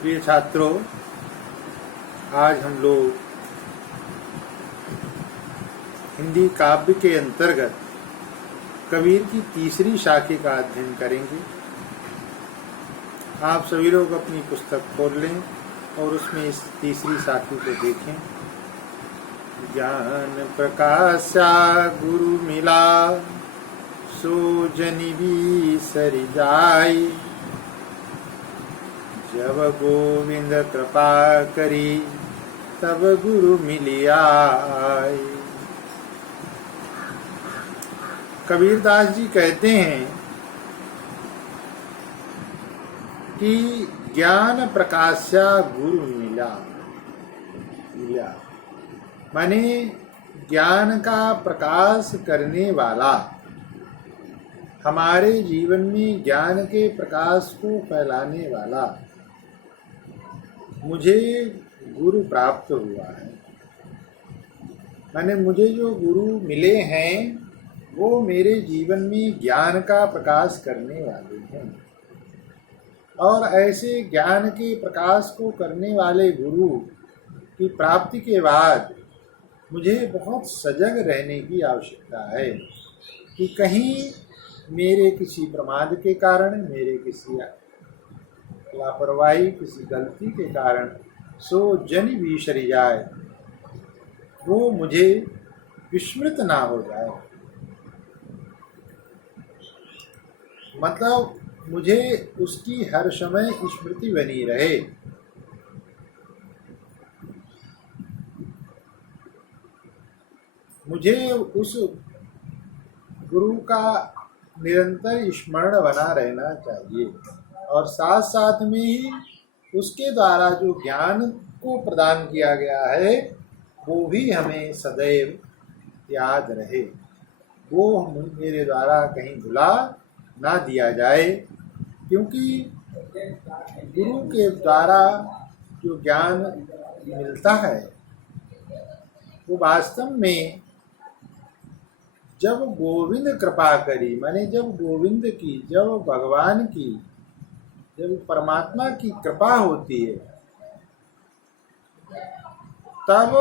प्रिय छात्रों, आज हम लोग हिंदी काव्य के अंतर्गत कबीर की तीसरी शाखी का अध्ययन करेंगे। आप सभी लोग अपनी पुस्तक खोल लें और उसमें इस तीसरी शाखी को देखें। ज्ञान प्रकाशा गुरु मिला, सो जनि बिसरि जाई। जब गोविंद कृपा करी, तब गुरु मिलियाई। कबीरदास जी कहते हैं कि ज्ञान प्रकाशा गुरु मिला। माने ज्ञान का प्रकाश करने वाला, हमारे जीवन में ज्ञान के प्रकाश को फैलाने वाला मुझे गुरु प्राप्त हुआ है। माने मुझे जो गुरु मिले हैं वो मेरे जीवन में ज्ञान का प्रकाश करने वाले हैं। और ऐसे ज्ञान के प्रकाश को करने वाले गुरु की प्राप्ति के बाद मुझे बहुत सजग रहने की आवश्यकता है कि कहीं मेरे किसी प्रमाद के कारण, मेरे किसी लापरवाही, किसी गलती के कारण सो जनि बिसरि जाए, वो मुझे विस्मृत ना हो जाए। मतलब मुझे उसकी हर समय स्मृति बनी रहे। मुझे उस गुरु का निरंतर स्मरण बना रहना चाहिए और साथ साथ में ही उसके द्वारा जो ज्ञान को प्रदान किया गया है वो भी हमें सदैव याद रहे, वो मेरे द्वारा कहीं भुला ना दिया जाए। क्योंकि गुरु के द्वारा जो ज्ञान मिलता है वो वास्तव में जब गोविंद कृपा करी, माने जब गोविंद की, जब भगवान की, जब परमात्मा की कृपा होती है तब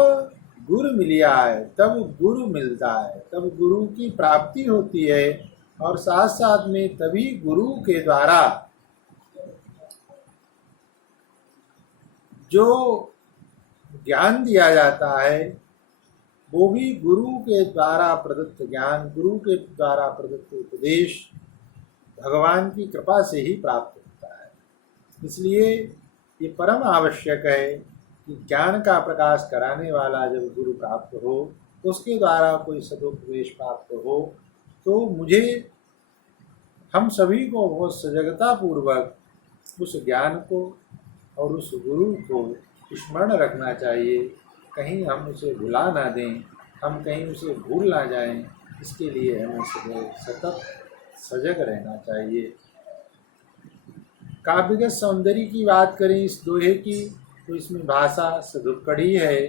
गुरु मिलिया है, तब गुरु मिलता है, तब गुरु की प्राप्ति होती है। और साथ साथ में तभी गुरु के द्वारा जो ज्ञान दिया जाता है वो भी गुरु के द्वारा प्रदत्त ज्ञान, गुरु के द्वारा प्रदत्त उपदेश भगवान की कृपा से ही प्राप्त होता है। इसलिए ये परम आवश्यक है कि ज्ञान का प्रकाश कराने वाला जब गुरु प्राप्त हो, उसके द्वारा कोई सदुपदेश प्राप्त हो, तो मुझे, हम सभी को बहुत सजगता पूर्वक उस ज्ञान को और उस गुरु को स्मरण रखना चाहिए। कहीं हम उसे भुला ना दें, हम कहीं उसे भूल ना जाएं, इसके लिए हमें सतत सजग रहना चाहिए। काव्यगत सौंदर्य की बात करें इस दोहे की, तो इसमें भाषा सदुक्कड़ी है,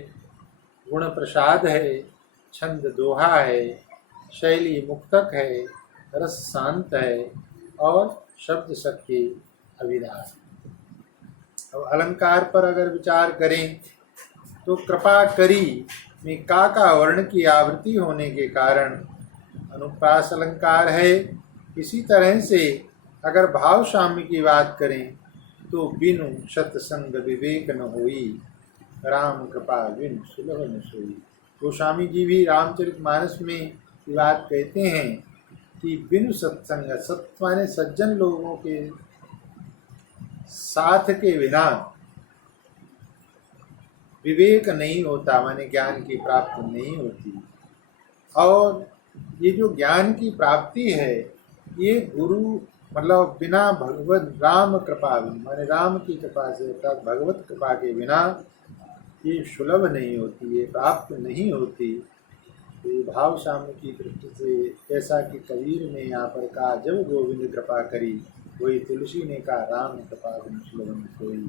गुण प्रसाद है, छंद दोहा है, शैली मुक्तक है, रस शांत है और शब्द शक्ति अभिधान। अब अलंकार पर अगर विचार करें तो कृपा करी में का वर्ण की आवृत्ति होने के कारण अनुप्रास अलंकार है। इसी तरह से अगर भाव साम्य की बात करें तो बिनु सत्संग विवेक न होई, राम कृपा बिनु सुलभ न सोई। गोस्वामी जी भी रामचरितमानस में बात कहते हैं कि बिनु सत्संग, सत्य माने सज्जन लोगों के साथ के बिना विवेक नहीं होता, माने ज्ञान की प्राप्ति नहीं होती। और ये जो ज्ञान की प्राप्ति है ये गुरु, मतलब बिना भगवत राम कृपा, माने राम की कृपा से अर्थात भगवत कृपा के बिना ये सुलभ नहीं होती, ये प्राप्त नहीं होती। तो ये भाव साम्य की दृष्टि से, ऐसा कि कबीर ने यहाँ पर कहा जब गोविंद कृपा करी, वही तुलसी ने कहा राम कृपा बिनु सुलभ न सोई।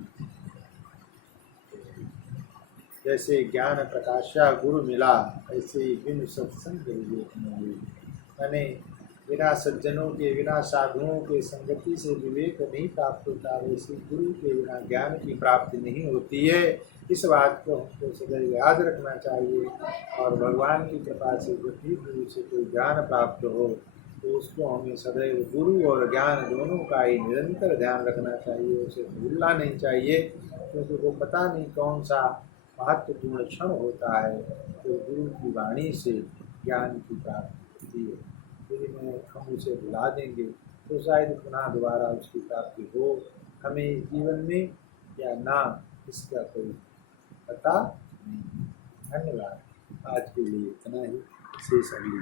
जैसे ज्ञान प्रकाशा गुरु मिला, ऐसे ही बिनु सत्संग विवेक न हुई। माने बिना सज्जनों के, बिना साधुओं के संगति से विवेक नहीं प्राप्त होता, वैसे गुरु के बिना ज्ञान की प्राप्ति नहीं होती है। इस बात को हमको सदैव याद रखना चाहिए। और भगवान की कृपा से जब भी गुरु से कोई ज्ञान प्राप्त हो तो उसको हमें सदैव गुरु और ज्ञान दोनों का ही निरंतर ध्यान रखना चाहिए, उसे भूलना नहीं चाहिए, क्योंकि वो पता नहीं कौन सा महत्वपूर्ण क्षण होता है तो गुरु की वाणी से ज्ञान की प्राप्ति होती है। यदि हम उसे भुला देंगे तो शायद पुनः दोबारा उसकी प्राप्ति हो हमें इस जीवन में या ना, इसका कोई पता नहीं। धन्यवाद। आज के लिए इतना ही, शेष अगली